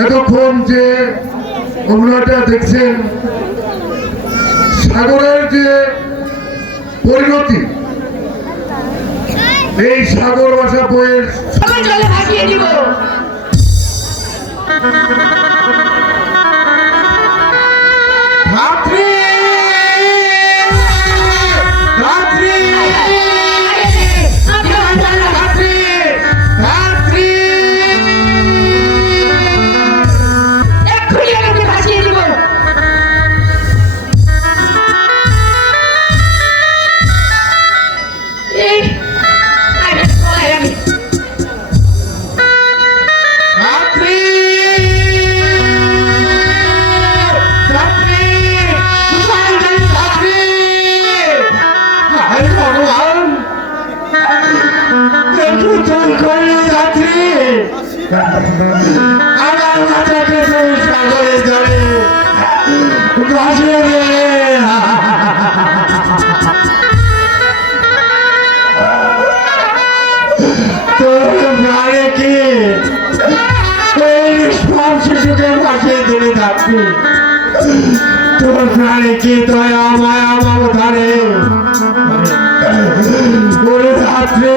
এতক্ষণ যে অভিনয়টা দেখছেন, সাগরের যে পরিণতি, এই সাগর ভাষা বইয়ের জলে ভাসিয়ে দিব। আমার মাথাকে সাগরে জলে ভাসিয়ে দেবে। তোর প্রাণে কি এই নিষ্পাপ শিশুকে ভাসিয়ে দিলে থাকবি? তোর প্রাণে কি দয়া মায়া মমতারে বলে থাকবে?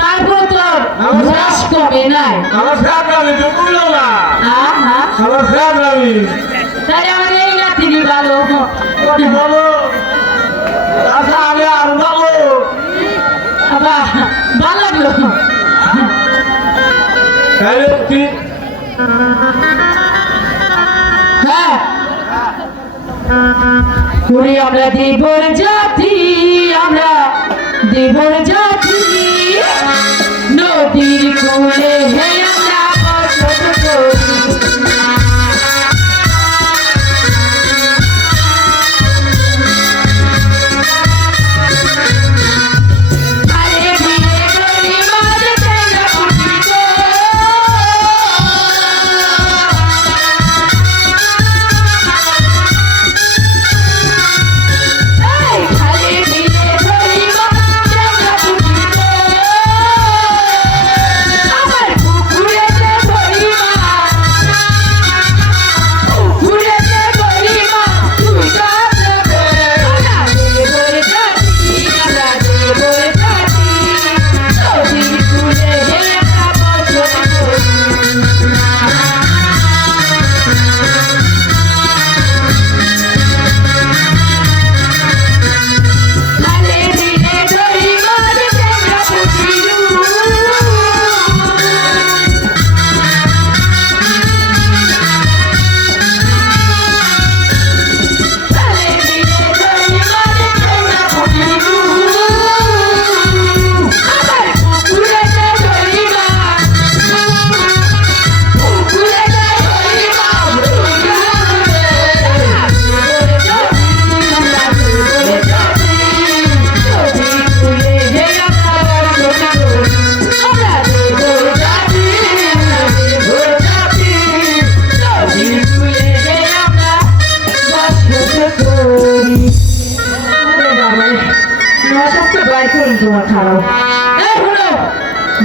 তারপর তোর কমে নাই। তাই আমার এই রাত্রি ভালো ভালো লাগলো। হ্যাঁ আমরা দেবর জাতি, আমরা দেবর জাতি, নদীর কোলে হে আমরা বসত করি। Hey,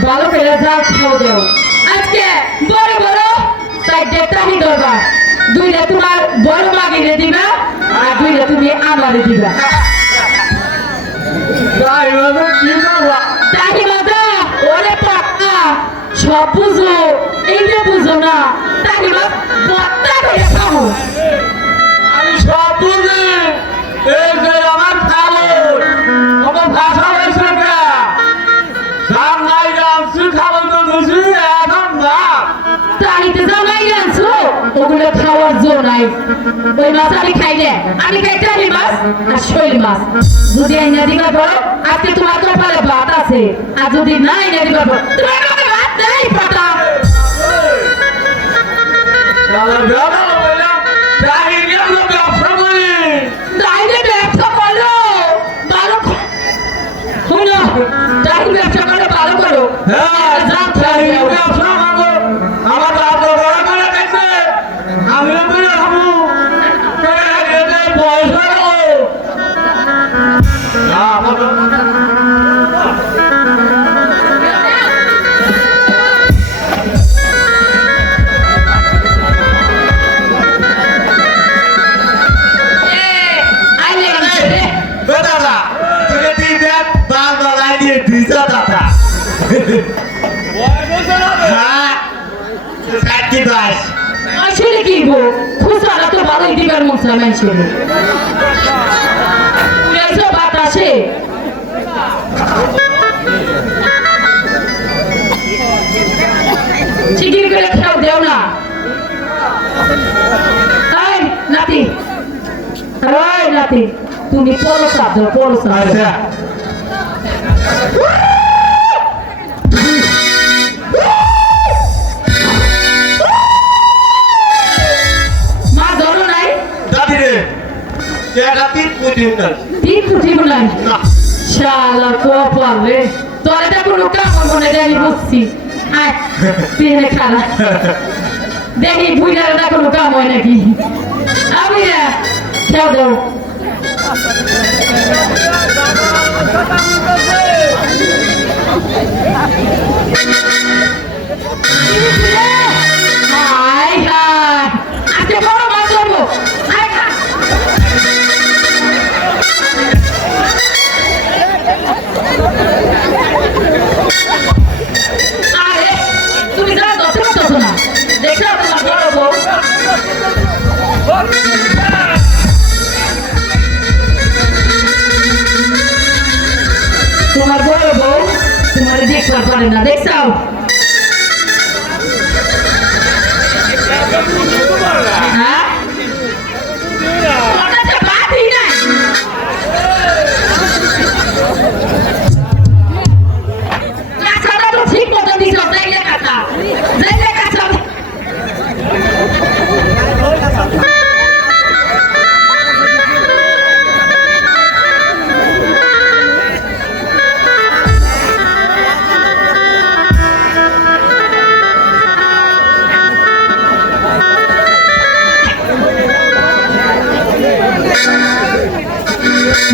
ভালো করে যাও খাও দেও আজকে বড় বড় সাইডে টানি ধরবা দুইটা তোমার বড় মাগিরে দিবা আর দুইটা তুমি আমারে দিবা তাই বাবা কি বাবা টানি মাদা ওরে পাক্কা সব বুঝো এইটা বুঝো না টানি মা বত্তা করে খাও আমি সব বুঝি এই যে আমার খাবো আমার ভাষা হয়েছে না রাম নাই রাম শ্রী খাবো তো বুঝি এখন না টানিতে জামাই আনছো ওগুলো খাওয়ার জো নাই ওই মাছ আমি খাই না আমি খাই টানি মাছ আর শৈল মাছ যদি আইনা দিবা বলো আজকে তোমার কপালে ভাত আছে আর যদি না আইনা দিবা বলো তোমার কপালে ভাত নাই পাতা আমার দাদা বললাম তাই গেল ব্যবসা করি তাইলে ব্যবসা করো ভালো হলো তাই ব্যবসা করো ভালো করো হ্যাঁ যাও তাই খাও ব্যবসা করো আমার দাদা বড় করে দেখছে আমিও করে খাবো এতে পয়সা দেবো না আমার আইলে রে দাদা তুই দিবে বাল গলায় দিয়ে দিছা দাদা হ্যাঁ কাটি বাস আসলে কি গো খুশালা তো ভালোই দিবার মশলা মানছিল এসো বাতাসে চিকির করে খাও দেও না এই নাতি এই নাতি তুমি পলসা দাও পলসা আচ্ছা মা ধরো নাই দাদি রে কেডা তিন পুদিন না তিন পুঁটি বলাই না শালা কপাল রে তোর এটা কোনো কাম মনে দেয় বুঝছি আয় তিনে খালা দেখি বুঝার না কোনো কাম হয় নাকি আমি খেয়াল দেও হাই হাই আজকে বড় মাছ ধরবো হাই হাই আরে তুমি যা ধরতে পারছো না দেখো তোমার বড় বউ তোমার বড় বউ তোমার দেখতে পারে না দেখছো হ্যাঁ ওটা তো বাদই নাই কাঁচাটা তো ঠিক মতো দিছ যাইলে কাঁচা যাইলে কাঁচা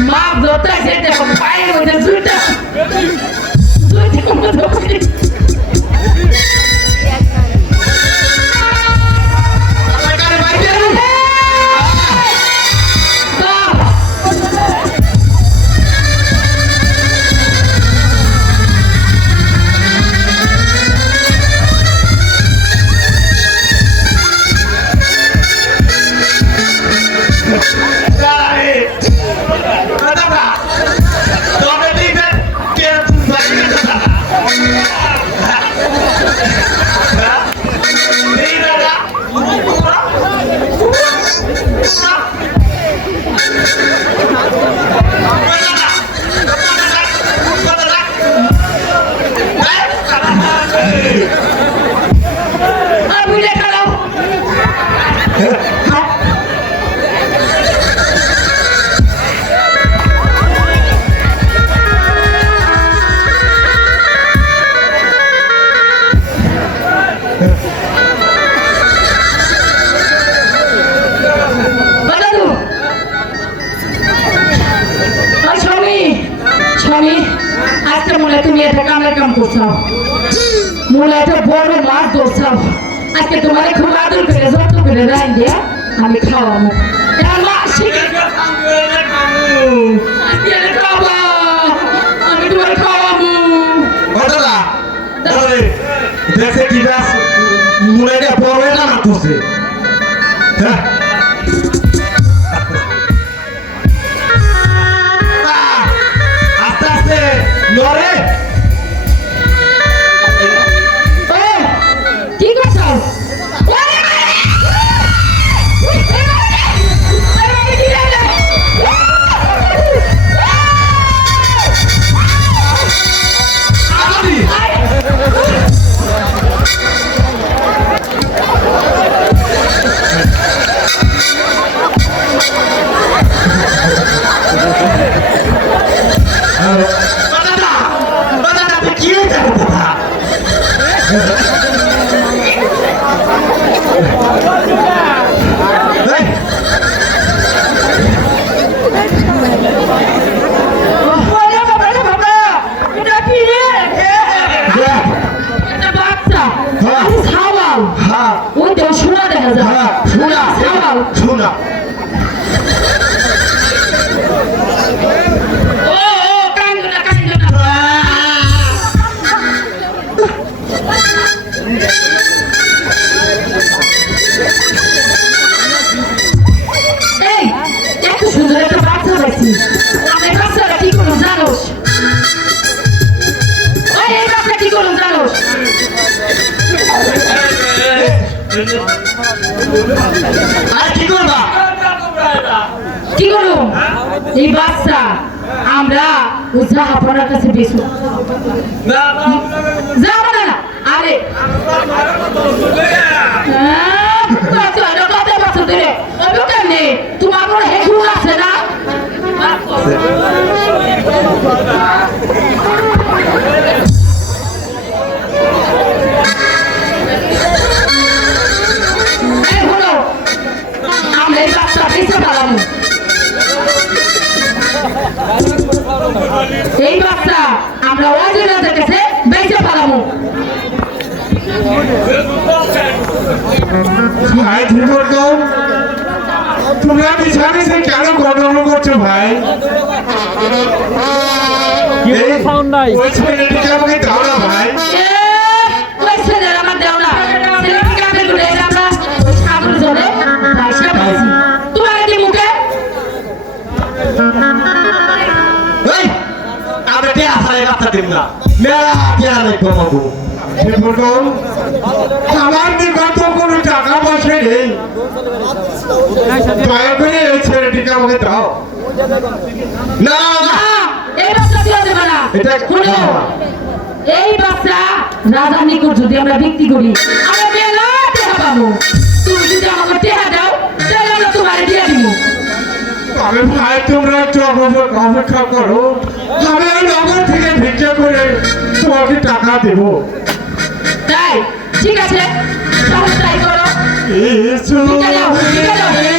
মা ধরতে যেতে পায়ের মধ্যে জুইটা মতো করে দাদা তবে দিবে কে বাইরে দাদা কামের কাম করছাও মোলা একটা বড় মাছ ধরছাও আজকে তোমার খুব আদর করে যত্ন করে রাইন দিয়ে আমি খাওয়াবো আমি তোমার খাওয়াবো দাদা দেখে কি গাছ মুড়াইটা বড় না না করছে হ্যাঁ আস্তে আস্তে নরে কি করছো কি দাদা শোনা এত সুন্দর একটা বাচ্চা পাইছি আমি বাচ্চাটা কি করুন জানোস এই বাচ্চা কি করুন জানোস কি করবা কি করুন এই বাচ্চা আমরা ও জাহাপনার কাছে বেশি যাবো না আরে তোমার কোনো হেকুন আছে না আমরা এই বাচ্চা বেঁচে পালাম এই বাচ্চা আমরা ওয়াজিরাদের কাছে বেঁচে পালাম ভাই ধীরবর্গম তোমরা বিছানে সে কেন গন্ডগোল করছো ভাই ওই ছেলেটিকে আমাকে দাও না ভাই ওই ছেলের আমার দেও না ছেলেটিকে আমি ঘুরে আমরা ওই সাগর জলে ভাইসা পাইছি তোমার কি মুখে আমরা কে আসারে বাচ্চা দিব না মেলা কে আনে কমাবো ধীরবর্গম আমার নিকট তো কোনো টাকা পয়সা নেই দয়া করে এই ছেলেটিকে আমাকে দাও না না এই বাচ্চা দিয়ে দেবে না এটা শুনো এই বাচ্চা রাজার নিকট যদি আমরা বিক্রি করি আমরা মেলা টাকা পাবো তুমি যদি আমাকে টাকা দাও তাহলে আমরা তোমার দিয়ে দিব আমি ভাই তোমরা একটু অপেক্ষা করো আমি ওই নগর থেকে ভিক্ষা করে তোমাকে টাকা দেবো তাই ঠিক আছে তাহলে তাই করো ঠিক আছে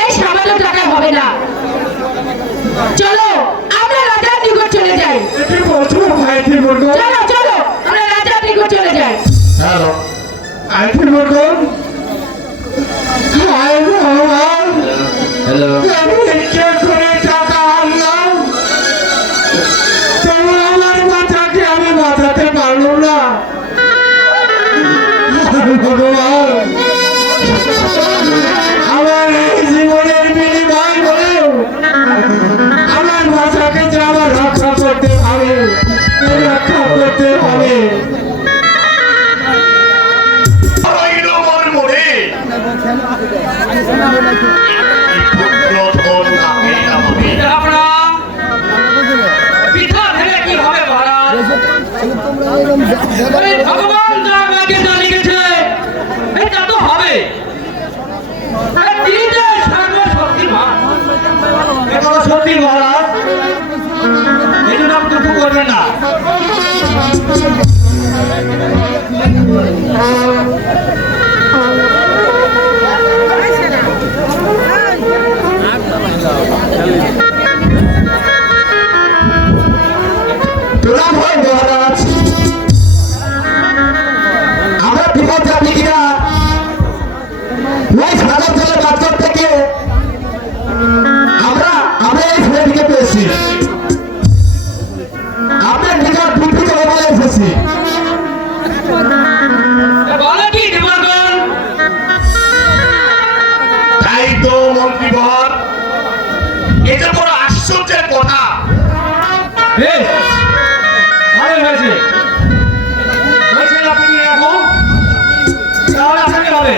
এই সামান্য টাকা হবে না। চলো আমরা রাজার নিকট চলে যাই। কি বলছো ভাইটি বলবো? চলো চলো আমরা রাজার নিকট চলে যাই। হ্যালো ভাইটি বলবো? হায় ভগবান, হ্যালো আমি ইচ্ছে করে টাকা আনলাম, তবু আমার মাথাকে আমি বাঁচাতে পারলাম না। হায় ভগবান, আমার এই জীবনের বিনিময় বলেও আমার ভাষাকে যে আমার রক্ষা করতে হবে, রক্ষা করতে হবে। ভগবান যা আমাকে যা লিখেছে এটা তো হবে। তিনি যে সর্বশক্তিমান, এটা সত্যি মহারাজ, এই জন্য আপনি দুঃখ করবেন না। প্রণাম হয় মহারাজ, আমরা বিপদ জাতিরা ওই সাগর জলের মাঝখান থেকে আমরা এই ছেলেটিকে পেয়েছি, আপনার নিকট বিপদ বলে এসেছি। বলে কি দেবগণ? তাই তো মন্ত্রীবর, এটা বড় আশ্চর্যের কথা। ভালোই হয়েছে, বলছেন আপনি এখন, তাহলে আপনাকে হবে।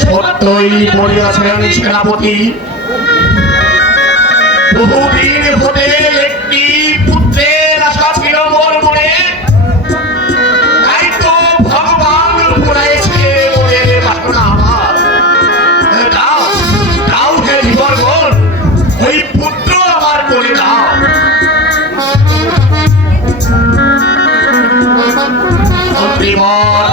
সত্যই বলিয়াছেন সেনাপতি, বহুদিন হতে একটি পুত্রের আশা ছিল মোর মনে, তাই তো ভগবান পুরাইছে মনের বাসনা আমার। দাও দাও হে বিবর্গণ, ওই পুত্র আমার করে দাও। মন্ত্রীবর,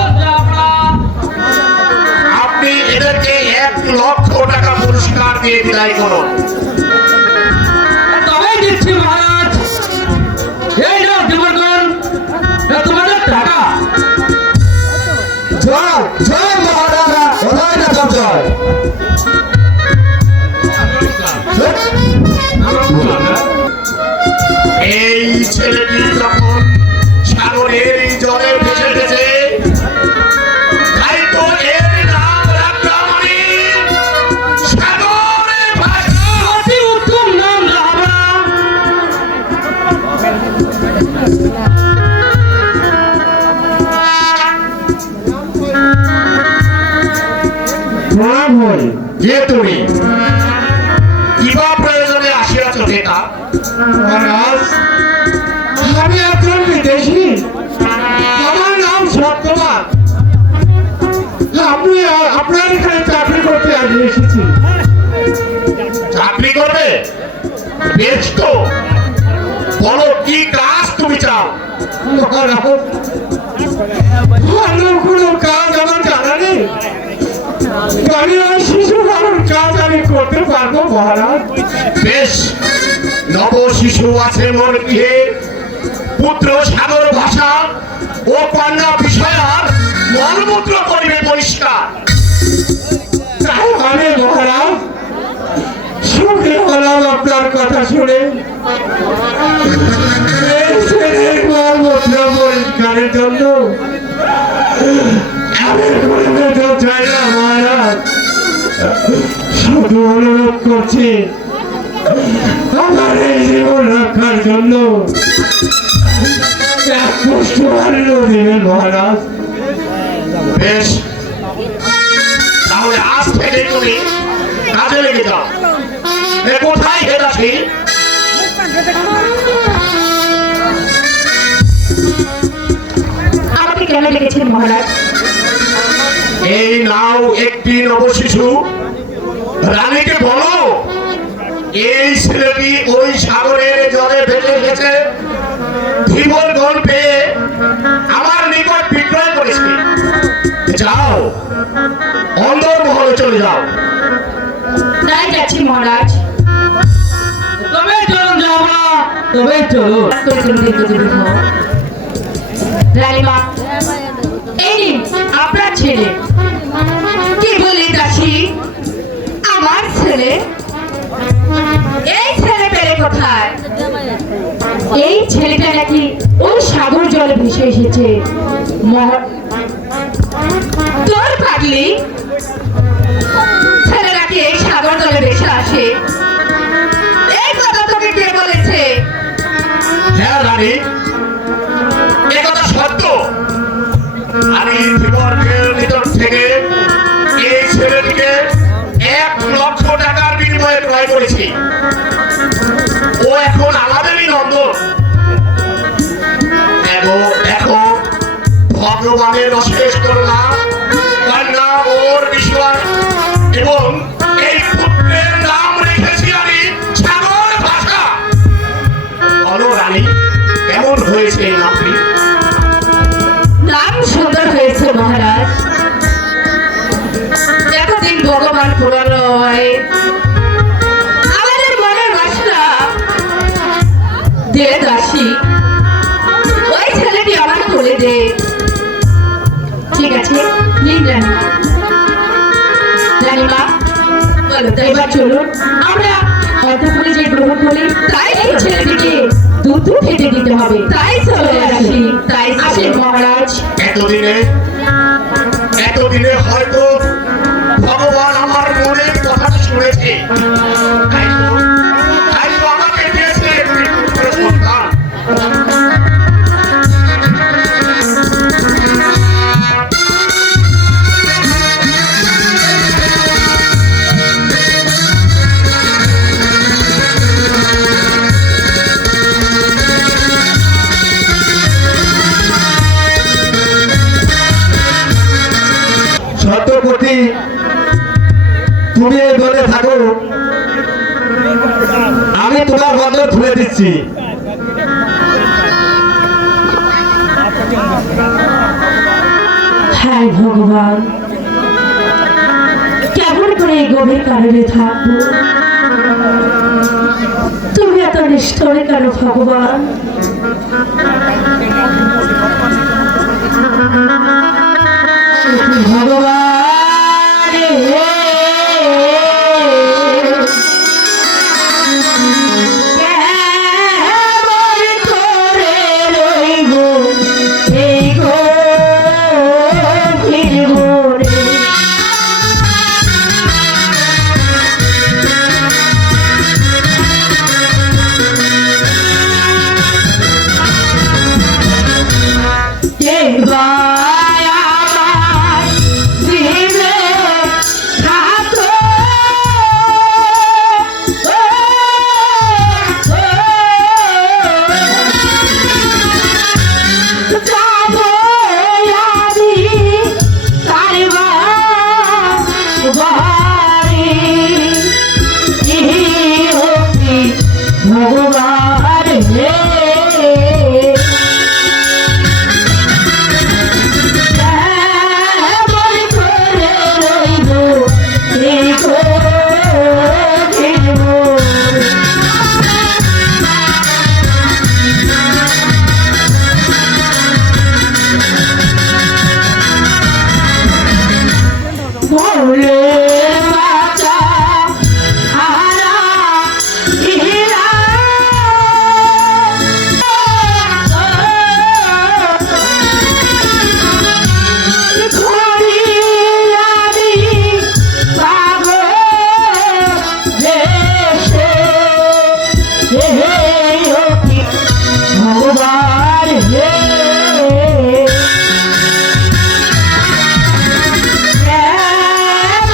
আপনি এদেরকে 1 লক্ষ টাকা পুরস্কার দিয়ে বিদায় করুন। তবেই দিচ্ছি মহারাজ। এই নাও দেবগণ, তোমাদের টাকা। জয় জয় মহারাজা, জয় না জয়। এই ছেলেটি যখন সাগরের জলে ভেসে গেছে, তাই তো এর নাম রাখলাম আমি সাগরের ভাষা। অতি উত্তম নাম রাখলাম। প্রণাম হয়। কে তুমি? কিবা প্রয়োজনে আসিয়াছ পিতা? মহারাজ, আমি একজন বিদেশি, আমার নাম সত্যবান, আপনি আপনার এখানে চাকরি করতে আগে এসেছি। চাকরি করবে? বেশ তো, বলো কি কাজ তুমি চাও? মহারাজ, অন্য কোনো কাজ আমার জানা নেই, আমি ওই শিশু মানুষ কাজ আমি করতে পারবো মহারাজ। বেশ, নব শিশু আছে মোর গৃহে, পুত্র সাগর ভাষা ও কন্যা বিষয়ার মলমূত্র করিবে পরিষ্কার। তাই মানে মহারাজ, সুখী হলাম আপনার কথা শুনে। এই ছেলের মলমূত্র পরিষ্কারের জন্য আমি করবে তো চাই না মহারাজ, শুধু অনুরোধ করছি আমার এই জীবন রক্ষার জন্য এক পুষ্টিমান্য দিবেন মহারাজ। বেশ, তাহলে আজ থেকে তুমি কাজে লেগে যাও। এ কোথায় হেদাছি? আমাকে কেন লেগেছেন মহারাজ? এই নাও একটি নবশিশু, রানীকে বলো এই ছেলেটি ওই সাগরের জলে ভেসে গেছে, ধীবরগণ পেয়ে আমার নিকট বিক্রয় করেছে। যাও তবে চলে যাও। তাই যাচ্ছি মহারাজ। তবে চলুন যাবা, তবে চলো। রানীমা, এই নিন আপনার ছেলে। কি বলি দাসী? আমার ছেলে? এই ছেলে পেলে কোথায়? এই ছেলেটা নাকি ওই সাগর জলে ভেসে এসেছে। তোর পাগলি, ছেলে নাকি এই সাগর জলে ভেসে আসে? এই কথা তোকে কে বলেছে? হ্যাঁ রানী, এ কথা সত্য। আমি জীবনের ভিতর থেকে এই ছেলেটিকে 1,00,000 টাকার বিনিময়ে ক্রয় করেছি। ও এখন আমাদেরই নন্দন। দেখো, ভগবানের অশেষ করুণা, তার নাম ওর বিশ্বাস, এবং এই পুত্রের নাম রেখেছি আমি সাগর ভাষা। বলো রানী, কেমন হয়েছে এই নামটি? নাম সুন্দর হয়েছে মহারাজ। এতদিন ভগবান পুরানো হয় আমাদের মনের বাসনা দে দাসী, ওই ছেলেটি আমার কোলে দে। ঠিক আছে, নিন রানী। রানীমা, বলো তো এবার চলুন আমরা অন্তঃপুরে যে গ্রহণ করি, তাই এই ছেলেটিকে দুধ খেতে দিতে হবে। তাই চলে আসি, তাই আসি মহারাজ। এতদিনে হয়তো ভগবান আমার মনের কথাটা শুনেছে, তাই তো আমাকে দিয়েছে একটি পুত্র সন্তান। সত্যপতি, তুমি এই বলে থাকো, আমি তোমার বদলে খুলে দিচ্ছি। হ্যাঁ ভগবান, কেমন করে এই গভীর কারণে থাকবো? তুমি এত নিষ্ঠুর কেন ভগবান? ভগবান কেমন করে রইব এই গভীর মনে? এবার আমার জীবে থাকো, যাবো আমি কারবার বাড়ি। ভগবান হে, কেমন করে রইব এই গভীর মনে? ভোলে বাঁচা হারা হীরা, ঘড়ি আমি পাবো দেশে। হে অতি ভগবান হে, কেমন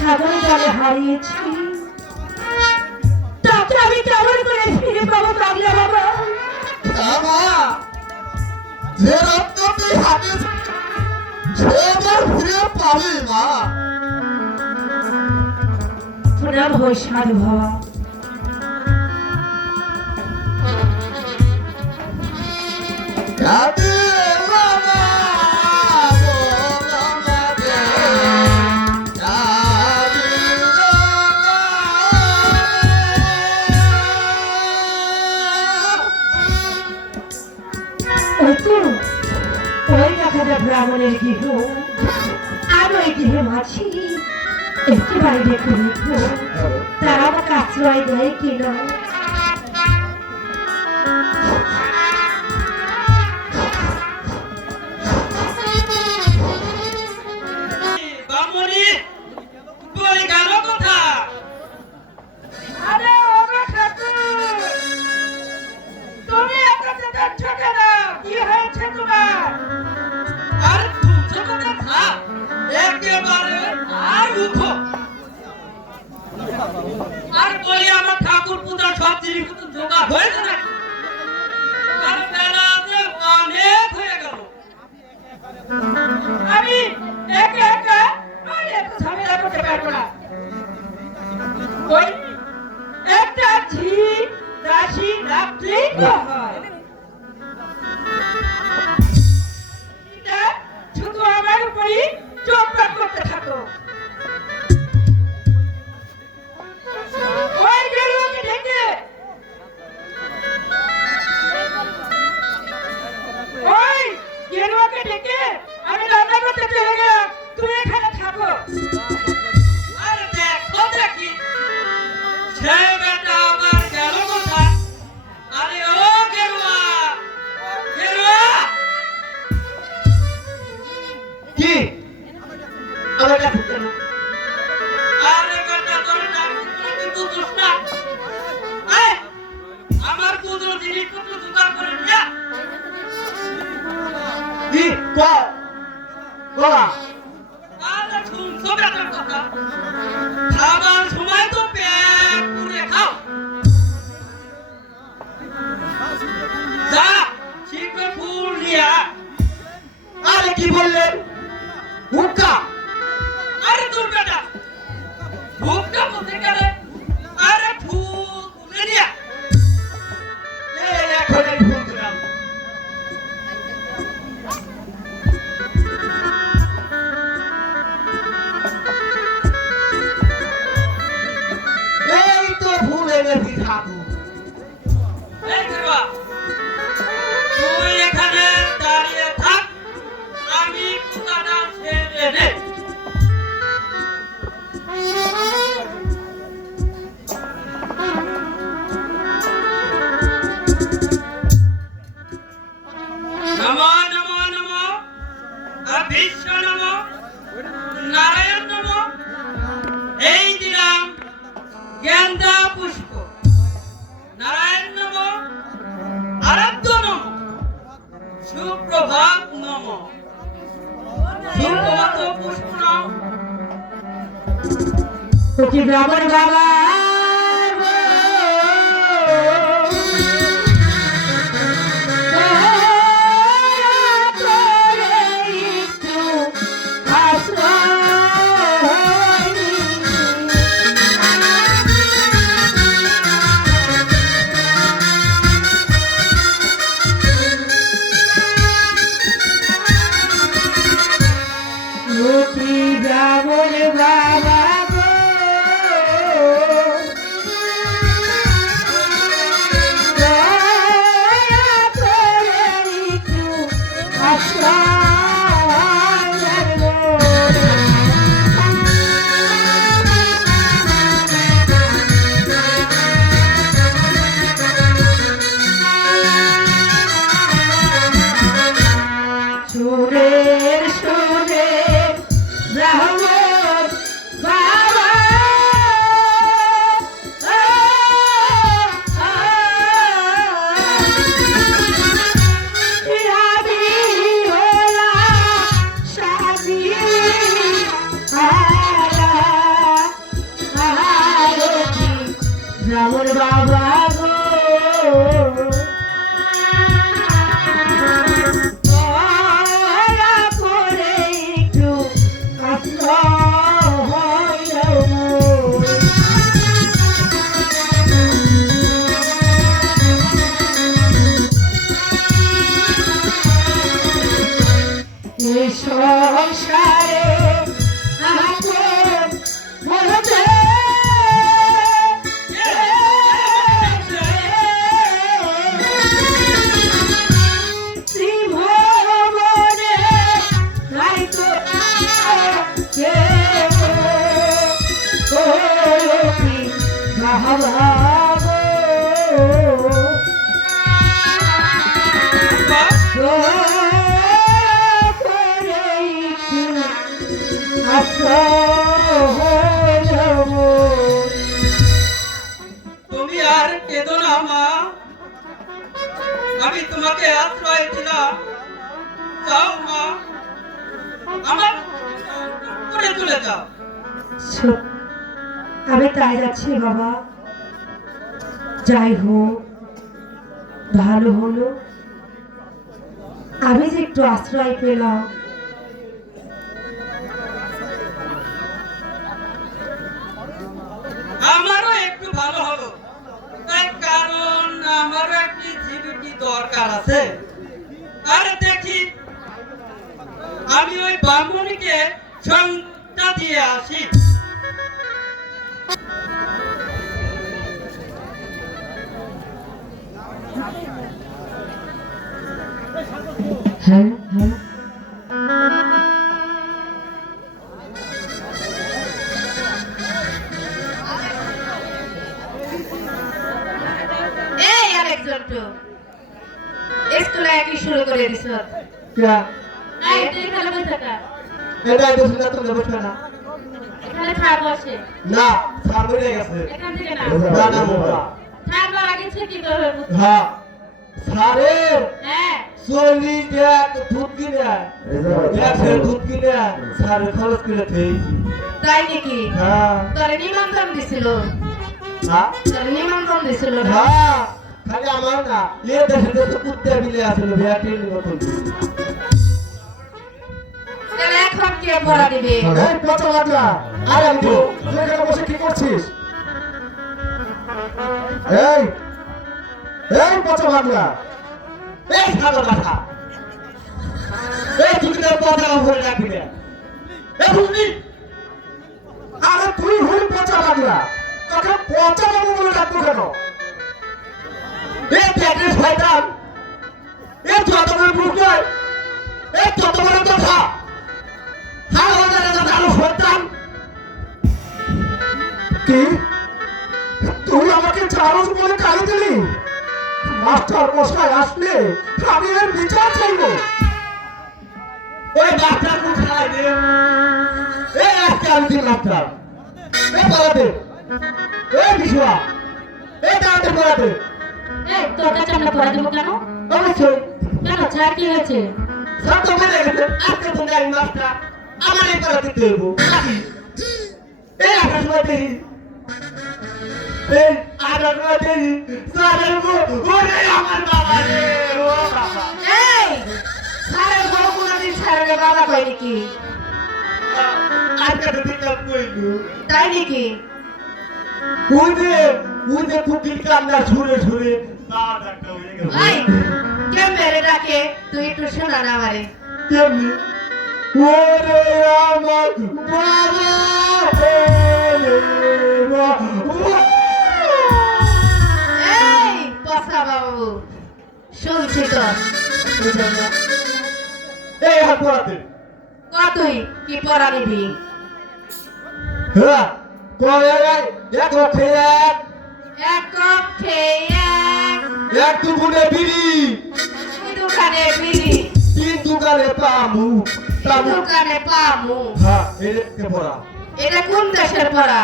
সাগরে জলে হারিয়েছি তাকে আমি কেমন করে ফিরে পাবো পাগলা বাবা? বাবা যে রত্ন তুই হারিয়েছিস সে আবার ফিরে পাবি মা। প্রণাম হয় সাধু বাবা। দাদি বাবা বলো না রে, দাদি ওই তো ওই দেখা যায় ব্রাহ্মণের গৃহ আর ওই গৃহে মাছি একটু বাইরে করে তারা আমাকে আশ্রয় দেয় কিনা। বামুনি বলে গেল কথা? আরে ওগো ঠাকুর তুমি এত যাচ্ছ কেন? কি হয়েছে তোমার? আর তুলছো কথা একেবারে আর মুখো আর বলি আমার ঠাকুর পূজা সব জিনিস জোগাড় হয়েছে না? আর বেলা যে অনেক হয়ে গেল। আমি একা একা আর এত ঝামেলা করতে পারবো না। ওই একটা ঝি দাসী রাখলেই তো হয়। এটা শুধু আমার উপরই চোখ করতে থাকো। ওই গেরুয়াকে ডেকে ওই গেরুয়াকে ডেকে আমি রান্না করতে চলে গেলাম, তুমি এখানে থাকো। আরে দেখো দেখি সে বেটা আমার গেল কথা। আরে ও গেরুয়া গেরুয়া কি আমার কাছে কেন? আরে বেটা তোর নাম কিন্তু দুষ্টা। আয় আমার পুজো জিনিসপত্র জোগাড় করে নিয়ে কি কলা আরে শুনছো বেটার কথা? খাবার সময় তো পেট পুরে খাও। যা শীঘ্র ফুল নিয়ে আয়। আরে কি বললেন হুক্কা? আরে তোর বেটা ভুকটা বলতে গেলে আরে ফুল তুলে নিয়ে আয়। এই এখন এই ভুল দিলাম। এই তো ভুল এনেছি ঠাকুর। এই গেরুয়া, তুই এখানে দাঁড়িয়ে থাক, আমি পূজাটা সেরে নেই। নমো নমো নমো বিশ্ব নমো নারায়ণ নমো। এই দিলাম গেন্দা পুষ্প। নারায়ণ নমো আরাধ্য নমো সুপ্রভাত নমো সুপ্রভাত পুষ্প নমো। কি ব্রাহ্মণ বাবা ব্রাহ্মণ বাবা যেমন বাবা গো দয়া করে একটু আশ্রয় এই সংসারে আপন বলতে ত্রিভুবনে নাই তো কেউ। ও কি ভাবাবো তুমি আর কেঁদো না মা, আমি তোমাকে আশ্রয় দিলাম। যাও মা, আমার করে চলে যাও। আমি তাই যাচ্ছি বাবা। যাই হোক, ভালো হলো আমি যে একটু আশ্রয় পেলাম। আমারও একটু ভালো হলো, তাই কারণ আমারও একটি জীবিকা দরকার আছে। আরে দেখি আমি ওই ব্রাহ্মণীকে সংখ্যা দিয়ে আসি। হ্যাঁ হ্যাঁ এই আরেকজন তো স্কুলে একই শুরু করে দিছ। क्या এই তুই এখানে বসে থাক। এটা এটা শুনে তুমি বসবে না এখানে ছাড় বসে। না সামনে রে গেছে এখান থেকে না। না না মোটা ছাড় বার গেছে কি করবে? হ্যাঁ সারে হ্যাঁ চলি দেখ দুধ কিনে দেখ দুধ কিনে সারে খরচ করে খেয়েছি তাই নাকি? হ্যাঁ তোরে নিমন্ত্রণ দিছিল? না তোরে নিমন্ত্রণ দিছিল না? হ্যাঁ খালি আমার না এ দেশে দেশে কুত্তে বিলে আসলে বিয়াটির মতন তাহলে এখন কে পড়া দিবে? এই কত লাগলা আরে আমি তো তুই এখানে বসে কি করছিস এই এই কত লাগলা এই সাদা মাথা এই তুই তো পচা হয়ে রাখবি না এই বুঝলি আরে তুই হলি পচা লাগলা তোকে পচা বাবু বলে ডাকবো কেন এই পেটে শয়তান এই যত বড় মুখ নয় এই যত বড় কথা হাল বাজারে তো কারো শয়তান কি তুই আমাকে চারজ বলে গালি দিলি মাস্টার মশাই আসলে আমি এর বিচার চাইব ওই মাস্টার কোন খাই দে এই আজকে আমি দিন মাস্টার এই পালাতে এই বিশুয়া এই দাঁড়াতে পালাতে এই তোর কাছে আমরা পড়া দেবো কেন? অবশ্যই কেন ছাড় কি হয়েছে? সব তো মনে গেছে আজকে তুমি আমি মাস্টার আমার এই পালাতে দেবো এই আকাশ মাঝে এই আকাশ মাঝে সারের ওরে আমার বাবা রে ও বাবা এই সারের বউ কোনদিন সারের বাবা কই নাকি? আজকে তো দিন কইলু তাই নাকি? উদে কুকির কান্না ছুঁড়ে ছুঁড়ে তার একটা হয়ে গেল এই কে মেরে ডাকে? তুই একটু শোনা না আমারে। কেমনি ওরে আমার বাবা ওরে বাবা এই পসা বাবু শুনছি তো। এই হাত পড়াতে তুই কি পড়া নিবি? হ্যাঁ কবে রে এক খেয়ে এক কাপ খেয়ে এক দুগুনে বিড়ি দুই দোকানে বিড়ি তিন দোকানে পামু পামু দোকানে পামু। হ্যাঁ এর পড়া এটা কোন দেশের পড়া?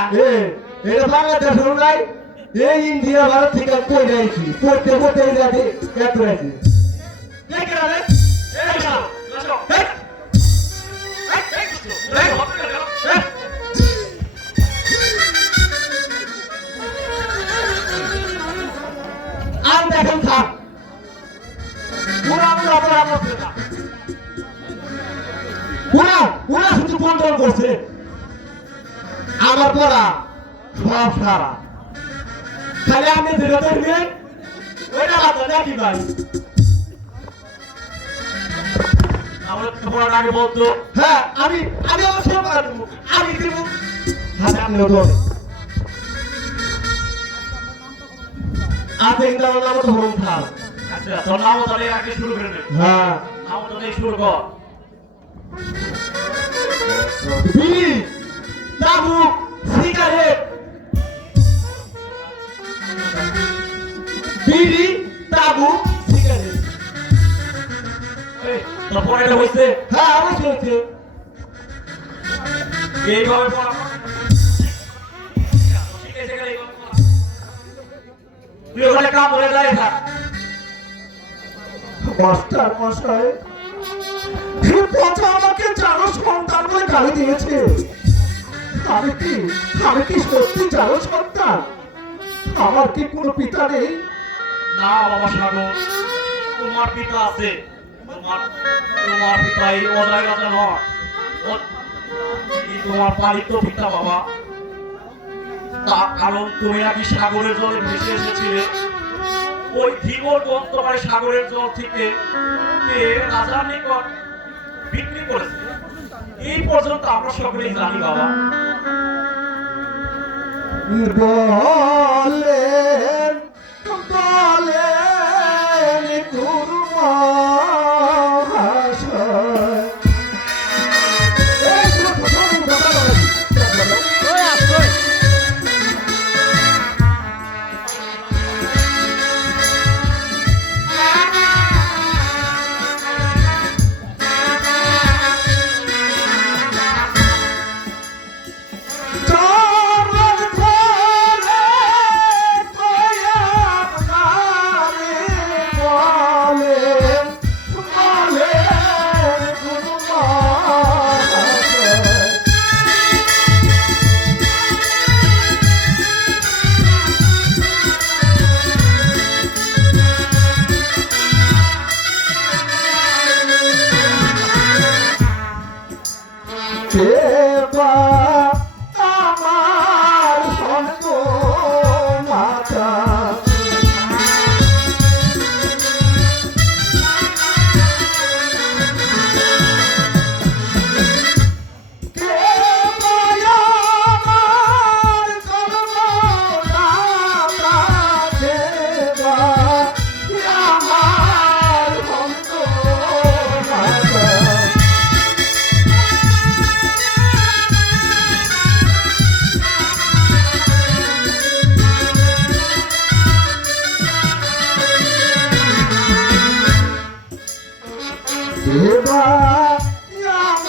এটা বাংলাদেশ নাই এই ইন্ডিয়া ভারত থেকে কই যাইছি পড়তে পড়তে যাতে এত হয়েছে দেখে রে এই না আসো লেখাপড়া সব সারা খালি আপনি যেটা দেখবেন ওইটা হাতে নাকি ভাই আমরা তোমার আগে বলতো হ্যাঁ আমি আমি অবশ্যই পারবো আমি দিব হাতে আপনি ওঠো আপনি কিন্তু আমার নাম তো হরম খান আচ্ছা তোর নামও তাহলে আগে শুরু করে নে হ্যাঁ নামও তাহলে শুরু কর বিড়ি তাবুক সিগারেট বিড়ি তাবুক সিগারেট এই তোর পড়াটা হইছে হ্যাঁ অবশ্যই হচ্ছে এইভাবে পড়া শিখেছে গেলে এইভাবে পড়া। তুই ওখানে কাম করে দাঁড়িয়ে থাক মাস্টার মশাই পচা আমাকে জানো সন্তান বলে গালি দিয়েছে আমি কি সত্যি জানো সন্তান আমার কি কোনো পিতা নেই না বাবা সাগর তোমার পিতা আছে তোমার পিতা এই অজয় রাজা নয় তোমার পালিত পিতা বাবা তার কারণ তুমি নাকি সাগরের জলে ভেসে এসেছিলে ওই ধীবর গন্তমায় সাগরের জল থেকে পেয়ে রাজার নিকট বিক্রি করেছে এই পর্যন্ত আমরা সকলেই জানি বাবা বলেন বলেন গুরু মহাশয় আমার সন্ত মাতা দেবা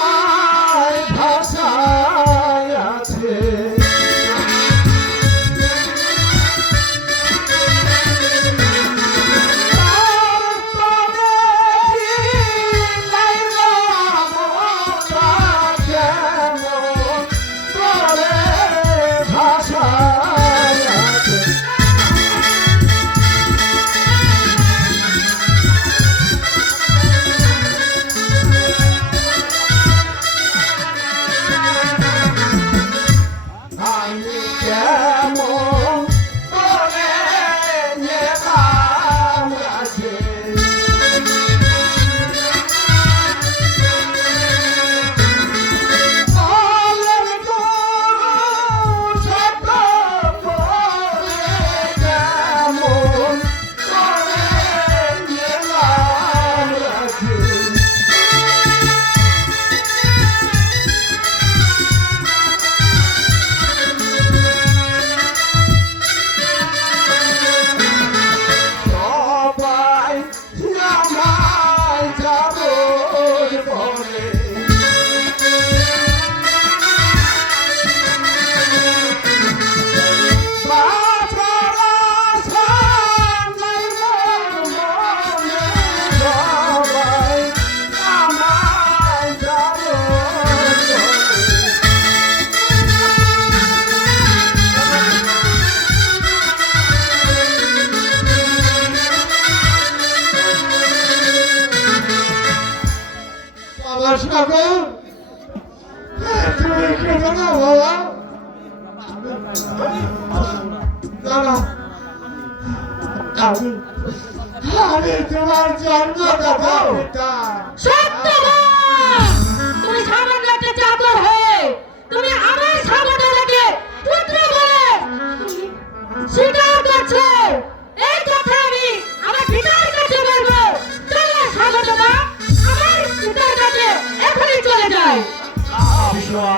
আমার ভাষায় আছে ভাষায় আছে আমি কেমন করে যেতাম আছে বলেন গুরু সত্য বলে কেমন করে যেতাম আছে সবাই আমায় যাবো বলে বাঁচার আশা নাই মোর মনে। সবাই আমায় যাবো বলে বাবা সাগর তুমি কেন না বাবা না আমি আমি তোমার জন্মদাতা পিতা সত্যবান! তুমি সামান্য একটা চাকর হয়ে তুমি আমার সামর্থ্যটাকে পুত্র বলে তুমি স্বীকার করছো। এই কথা আমি আমার পিতার কাছে বলবো। চলো সামর্থ্যটা আমার পিতার কাছে এখনই চলে যায়। বিশ্বয়া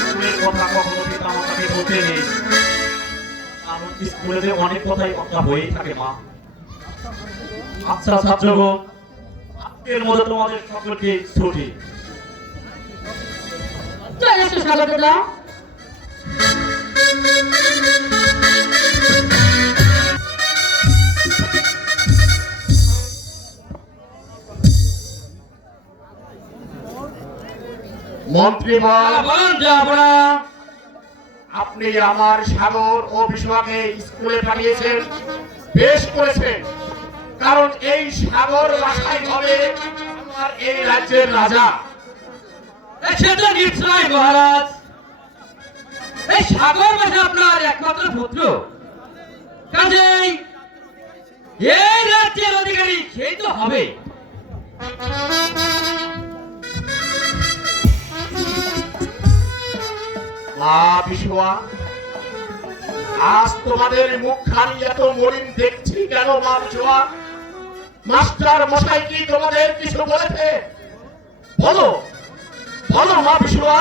স্কুলের কথা কখনো পিতা মাতাকে বলতে নেই, কারণ স্কুলে অনেক কথাই কথা হয়েই থাকে মা। আচ্ছা ছাত্রগণ, আজকের মতো তোমাদের সকলকে ছুটি। চলে এসো সামর্থ্যটা। মন্ত্রী বল বলুন যাব না। আপনি আমার সাগর ও বিশ্বকে স্কুলে পাঠিয়েছেন, বেশ করেছেন, কারণ এই সাগর রাখাই হবে আমার এই রাজ্যের রাজা। সেটা নিশ্চয় মহারাজ, এই সাগর মাসে আপনার একমাত্র পুত্র, কাজেই এই রাজ্যের অধিকারী সেই তো হবে। মা বিশ্বয়া, আজ তোমাদের মুখখানি এত মলিন দেখছি কেন মা বিশ্বয়া? মাস্টার মশাই কি তোমাদের কিছু বলেছে? বলো বলো মা বিশ্বয়া,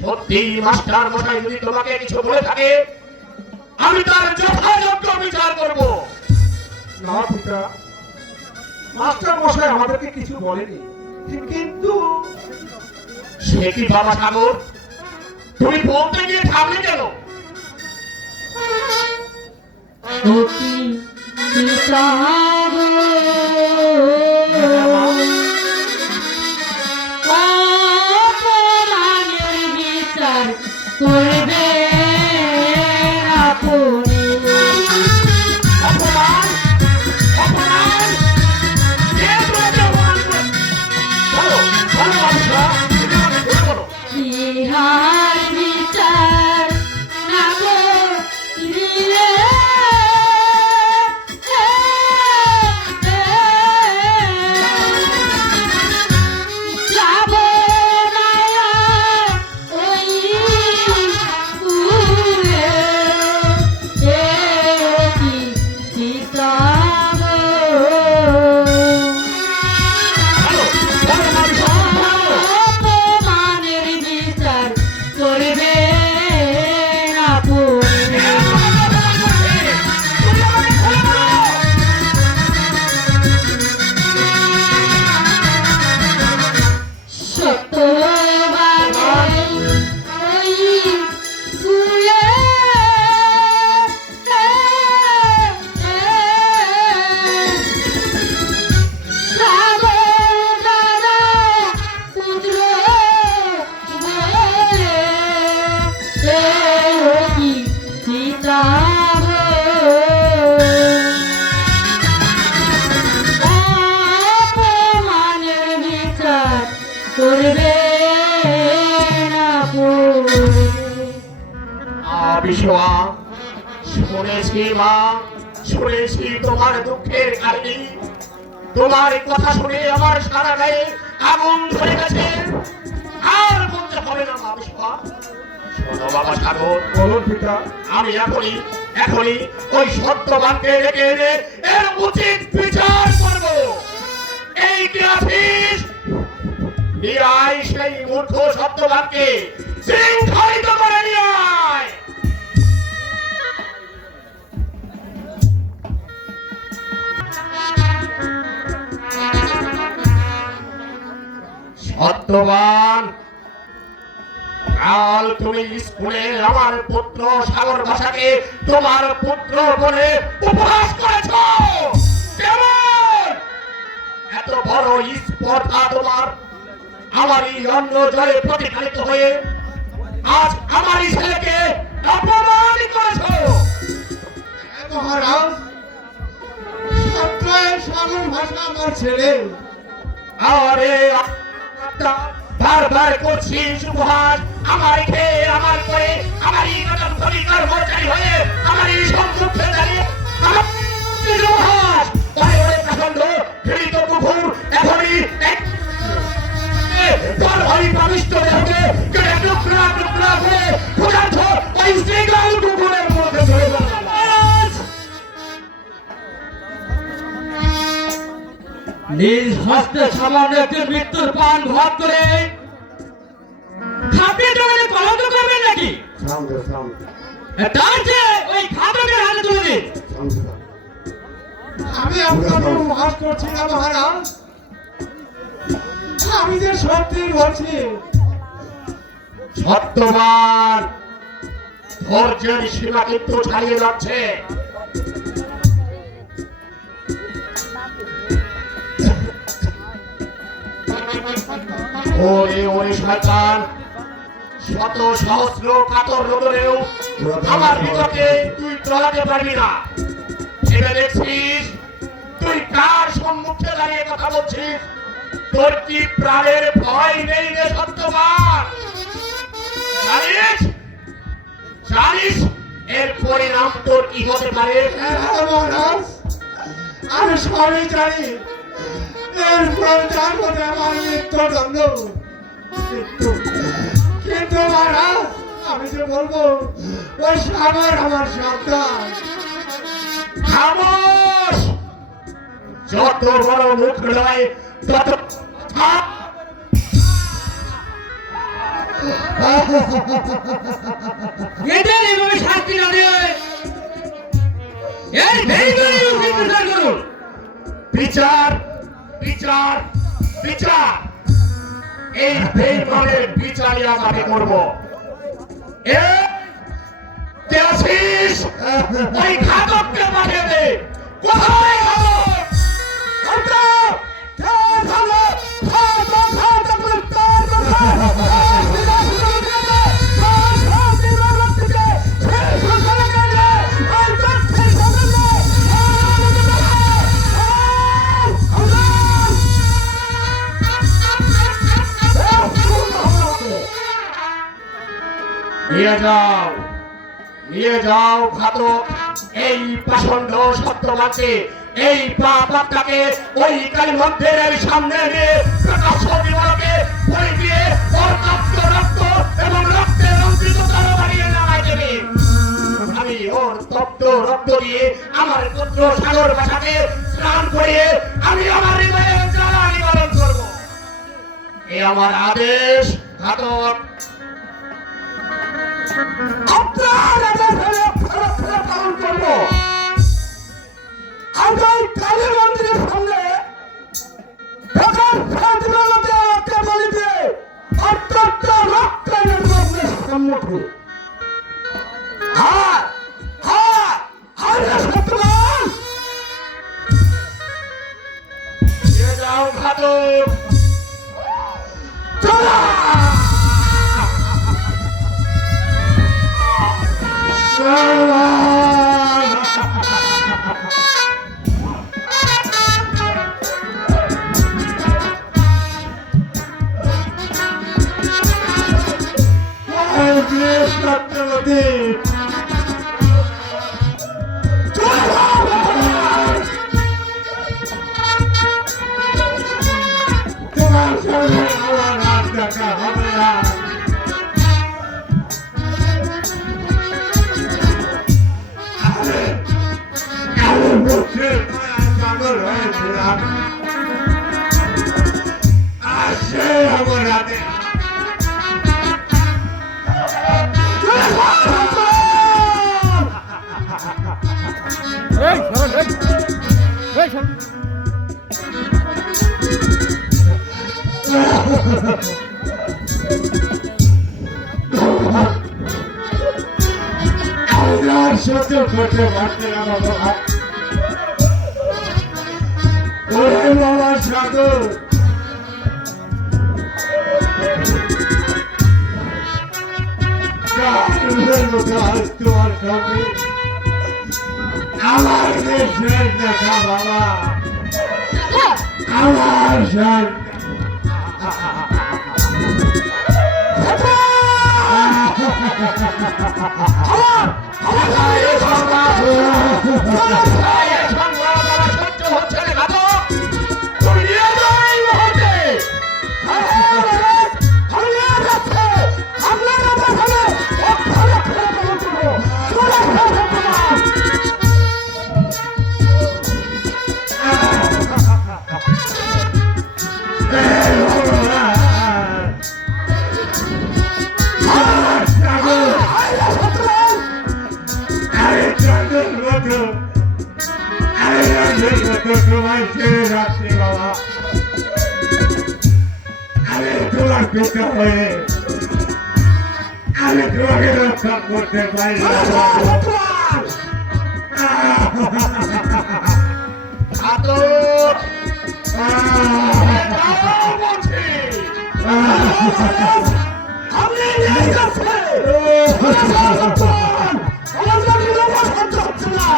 সত্যি মাস্টার মশাই যদি তোমাকে কিছু বলে থাকে আমি তার যথাযোগ্য বিচার করব। না পিতা, মাস্টার মশাই আমাদেরকে কিছু বলেনি, কিন্তু সে কি বাবা সাগর, তুমি বলতে গিয়ে থামলে কেন? অতি পিতা গো, অপমানের বিচার করবে আপনি। অপমান অপমান কে তোমাকে অপমান করে? বলো বলো বাদশা, তুমি আমাকে খুলে বলো। ইহার বিচার না করিলে যাব না ওই কুলে, কি পিতা গো। বলো বলো বাদশা, বলো। অপমানের বিচার করবে আপনি। সত্যবাদী ওই ফুলে সাগরদারা পুত্র বলে কি পিতা গো। অপমানের বিচার করবে না পড়বে। বিশ্বয়া, শুনেছি মা, শুনেছি তোমার দুঃখের কাহিনী। তোমার এই কথা শুনে আমার সারা গায়ে আগুন ধরে গেছে। আর বলতে হবে না মা বিশ্বয়া। শোনো বাবা সাগর, বলুন পিতা, আমি এখনই এখনই ওই সত্যবানকে ডেকে এনে এর উচিত বিচার করব। এই গ্রাফিস নিয়ে আয় সেই মূর্খ সত্যবানকে, শৃঙ্খলিত করে নিয়ে আয়। সত্যবান, কাল তুমি স্কুলে আমার পুত্র সাগর ভাষাকে তোমার পুত্র বলে উপহাস করেছ। কেমন এত বড় স্পর্ধা তোমার? আমারই অন্য জলে প্রতিফলিত হয়ে আজ আমারই ছেলেকে অপমান করেছ। মহারাজ, সাগর ভাষা আমার ছেলে। আরে বারবার করছি উপহাস, আমার খেয়ে আমার করে আমারই নজর ধরে নিজ হস্তে সামান্য একটি মৃত্যুর পান ঘট করে আপনি তোমাদের কলঙ্ক করবেন নাকি? তার চেয়ে ওই ঘাতকের হাতে তুলে দিন। আমি আপনাকে উপহাস করছি না মহারাজ, আমি যে সত্যি বলছি। সত্যবান ধৈর্যের সীমা কিন্তু ছাড়িয়ে যাচ্ছে। ওরে ওরে শয়তান, শত সহস্র কাতর রোদনেও আমার বিপক্ষে তুই টলাতে পারবি না। ভেবে দেখছিস তুই কার সম্মুখে দাঁড়িয়ে কথা বলছিস? তোর কি প্রাণের ভয় নেই রে সত্যবান? জানিস জানিস এর পরিণাম তোর কি হতে পারে? হ্যাঁ মহারাজ, আমি সবই জানি। এর প্রয়োজন হতে আমার মৃত্যুদণ্ড। কিন্তু মহারাজ, আমি যে বলবো ওই সাগর আমার সন্তান। খামোশ! যত বড় মুখ নয় তত থাক। এদের এভাবে শাস্তি না দিয়ে এর ভেতরে বিচার করুন। বিচার বিচার বিচার, এই বেইমানের বিচারই আমি করবো। কে আছিস? ওই ঘাতককে পাঠিয়ে দে। কোথায় ঘাতক? নিয়ে যাও ঘাতক এই পাষণ্ড সত্যবানকে, এই পাপাত্মাকে ওই কালী মন্দিরের সামনে এনে প্রকাশ্য দিবসকে বই দিয়ে ওর রক্ত রক্ত এবং রক্তে রঞ্জিত তরবারিয়ে নামায় দেবে। আমি ওর তপ্ত রক্ত দিয়ে আমার পুত্র সাগর বাসাকে স্নান করিয়ে আমি আমার হৃদয়ে জ্বালা নিবারণ করব। এ আমার আদেশ। ঘাতক আপনার পালন করবো। আমরা এই কালী মন্দিরের সামনে বলিতে অত্যন্ত রক্ত সম্মুখে নিয়ে যাও ঘাতক। চলা সত্য করতে পারতে না বাবা। ওরে বাবা সাগর, তোমার সঙ্গে আমার দেশের দেখা বাবা, আমার পিতা হয়ে আমি তোমাকে রক্ষা করতে পারি না। ঘাতক! বলছি! আমি এই কাছে! আমার কাছে লোক সহ্য হচ্ছে না!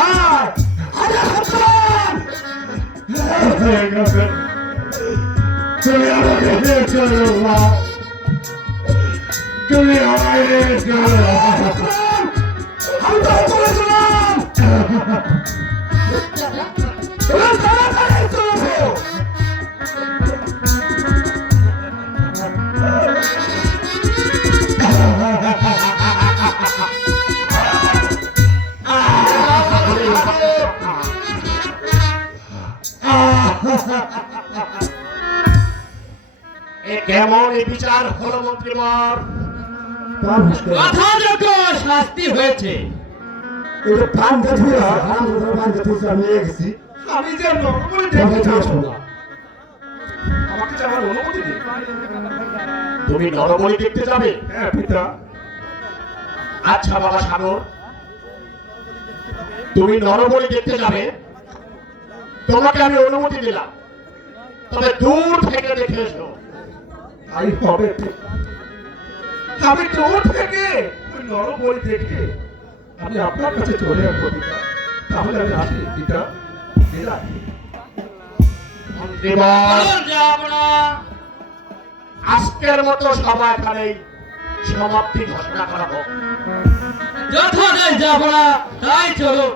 আয়! আয়, হাসান! তুমি আমাকে নিয়ে চলো মা, তুমি আমায় নিয়ে চলো। আমি তো বলেছিলাম! তোমরা তাড়াতাড়ি চলো! এ কেমন এই বিচার হলো মন্ত্রীবর? যথাযোগ্য শাস্তি হয়েছে। এটা প্রাণ দেখি প্রাণ দেখি আমি গেছি আমি যে নরবলি দেখতে যাবো না। আমাকে যাওয়ার অনুমতি দিন। তুমি নরবলি দেখতে যাবে? হ্যাঁ পিতা। আচ্ছা বাবা সাগর, তুমি নরবলি দেখতে যাবে, তোমাকে আমি অনুমতি দিলাম, তবে দূর থেকে দেখে এসো। তাই হবে পিতা। আমি দূর থেকে ওই নরবলি দেখে আমি আপনার কাছে চলে আসবো পিতা। তাহলে আমি আসি পিতা। বিদায়। মন্ত্রীবর, যাব না। আজকের মতো সভা এখানেই সমাপ্তি ঘোষণা করা হোক। যথাযথ যাব না, তাই চলো।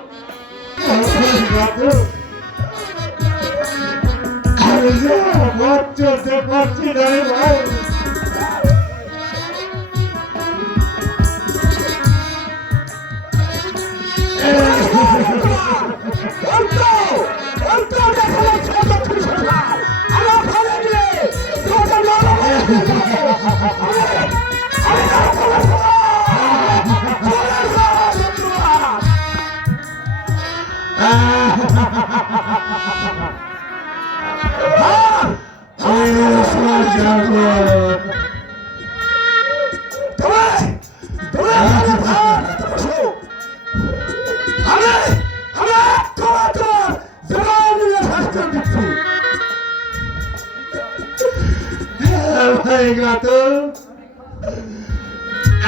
আমি যে আমার চলতে পারছি না রে ভাই।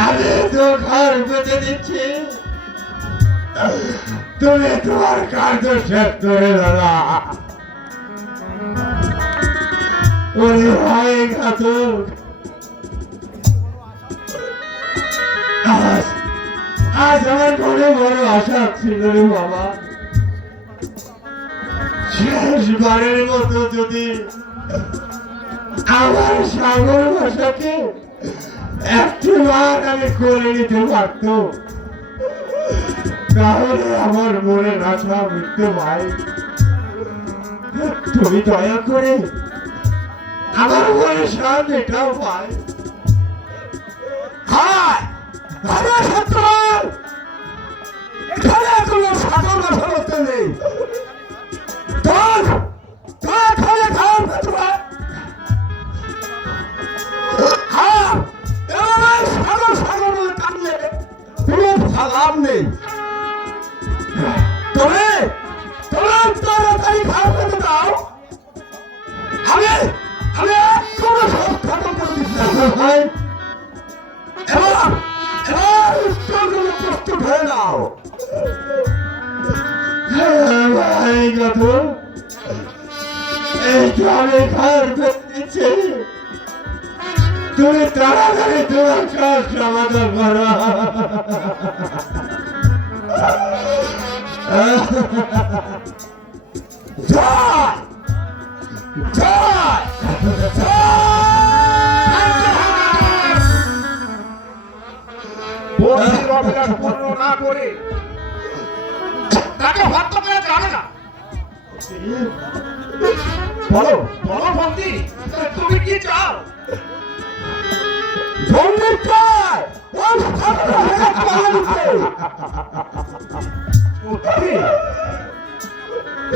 আমি তো ঘর বেঁধে দিচ্ছি, তুমি তোমার কার্য শেষ করে দাদা। ওরে ভাই ঘাতক, আজ আমার মনে বড় আশা ছিল রে বাবা, শেষবারের মতো যদি আমার সাগর ভাষাকে একটি বার আমি করে নিতে পারত, তাহলে আমার মনের আশা মিটতে ভাই। তুমি দয়া করে আমার মনে শান্তিটাও ভাই। হায়! আরে সত্যবান! এখানে কোনো সাগর ভাষা বলতে নেই। তোর এখানে খান সত্যবান! হ্যাঁ, এবার সাগর সাগর বলে কাঁদলে কোনো লাভ নেই। তবে তাড়াতাড়ি খাওয়া খেতে দাও। আমি কোনো সব খতম করে দিচ্ছি ভাই এবার উত্তরগুলো প্রস্তুত হয়ে নাও। ভাই ঘাতক, এই জলে ঘর দিচ্ছে, তুমি তাড়াতাড়ি তোমার কাজ সমাধান করো। জয়! জয়! বন্দির অভিলাষ পূর্ণ না করে তাকে হত্যা করা যাবে না। বলো বলো বন্দি, তুমি কি চাও? বন্দির চাই যায় ওই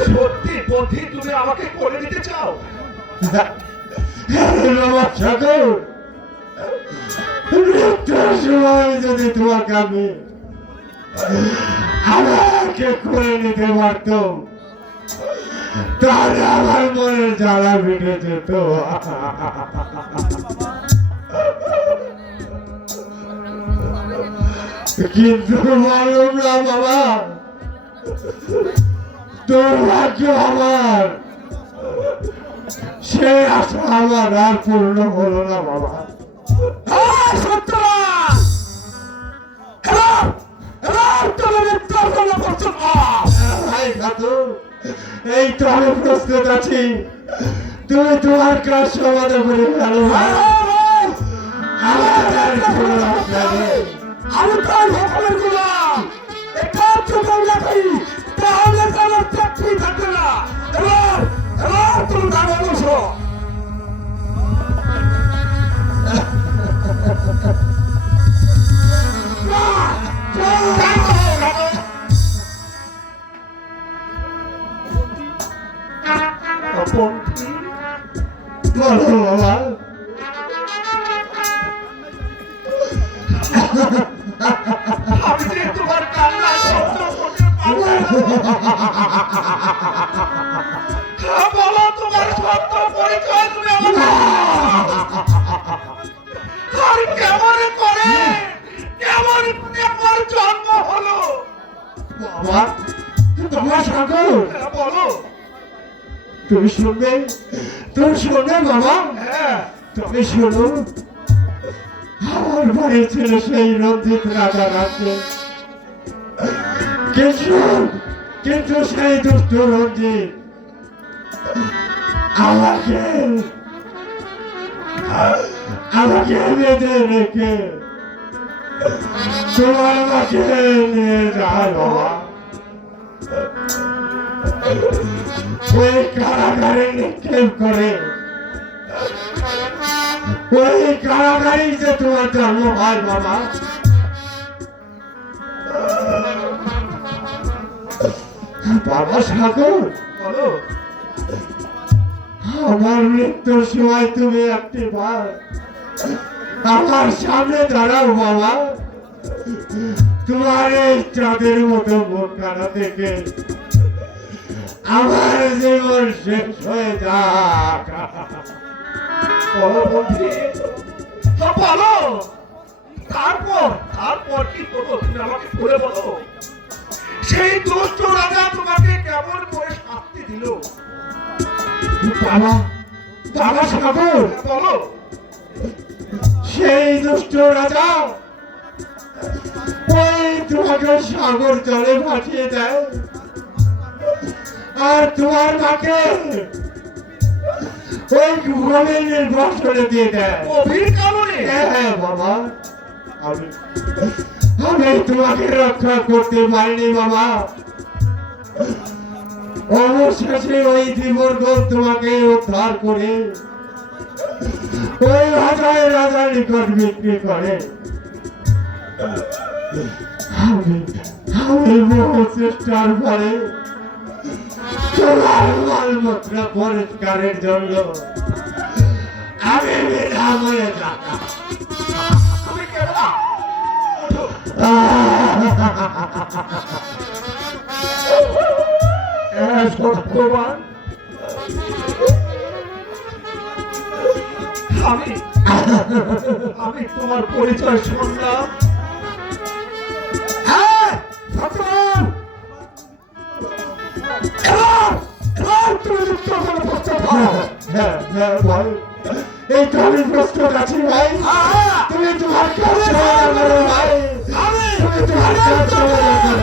সত্যি সত্যি বন্ধু তুমি আমাকে করে দিতে চাও? আমার ঠাকুর মৃত্যুর সময় যদি তোমাকে আমি আমাকে করে নিতে পারতাম তাহলে আমার মনের জ্বালা মিটে যেত। কিন্তু মালুম না বাবা, দুর্ভাগ্য আমার, সে আশা আমার আর পূর্ণ হলো না বাবা। ভাই খাতুন, এই তো আমি প্রস্তুত আছি, তুমি তোমার কাজ সমাধান করে ফেলো। আমার আর কোনো আশা নেই। আমি তার সকলের গোলাম এটা চোখে রাখি তাহলে আমার চাকরি থাকবে না। এবার এবার তুমি দাঁড়িয়ে বসো। বলো বাবা, আমি যে তোমার কান্না সহ্য করতে পারবো না। বলো তোমার সত্য পরিচয় তুমি আমাকে আর কেমন করে আমার জন্ম হলো? বাবা তোমার ঠাকুর, বলো। তুমি শুনবে, তুমি শুনবে বাবা, হ্যাঁ তুমি শুনো। আমার বাড়ির ছেলে সেই রঞ্জিত রাজা আছে, কিন্তু সেই দুষ্ট রঞ্জিত আমাকে বেঁধে রেখে তোমার মাকে নিয়ে যায় বাবা। ওই কারাগারে নিক্ষেপ করে, ওই কারাগারে যে তোমার জন্ম হয় বাবা। বাবা ঠাকুর, বলো। আমার মৃত্যুর সময় তুমি একটি বার আমার সামনে দাঁড়াও বাবা। তোমার এই চাঁদের মতো মুখখানা থেকে আমার জীবন শেষ হয়ে যাক। বলো বন্ধু, বলো। তারপর কি করবো তুমি আমাকে খুলে বলো। সেই দুষ্ট রাজা তোমাকে কেমন করে শাস্তি দিল? বাবা বাবা ঠাকুর, বলো। সেই দুষ্ট রাজা ওই তোমাকে সাগর জলে ভাসিয়ে দেয়, আর তোমার মাকে ওই গভীর নির্বাসনে দিয়ে দেয়। গভীর কারণে? হ্যাঁ বাবা, আমি তোমাকে রক্ষা করতে পারিনি বাবা। অবশেষে ওই জীবনগণ তোমাকে উদ্ধার করে ওই রাজার নিকট বিক্রি করে। আমি বহু চেষ্টার পরে তোমার মালপত্র পরিষ্কারের জন্য আমি বিনামূল্যে টাকা তুমি কেন? সত্যবান, আমি তোমার পরিচয় শুনলাম। হ্যাঁ সত্যবান, হ্যাঁ হ্যাঁ ভাই, এই তো আমি প্রস্তুত আছি ভাই। তুমি তোমার কাজ সমাধান করো ভাই, তুমি তোমার কাজ সমাধান করো।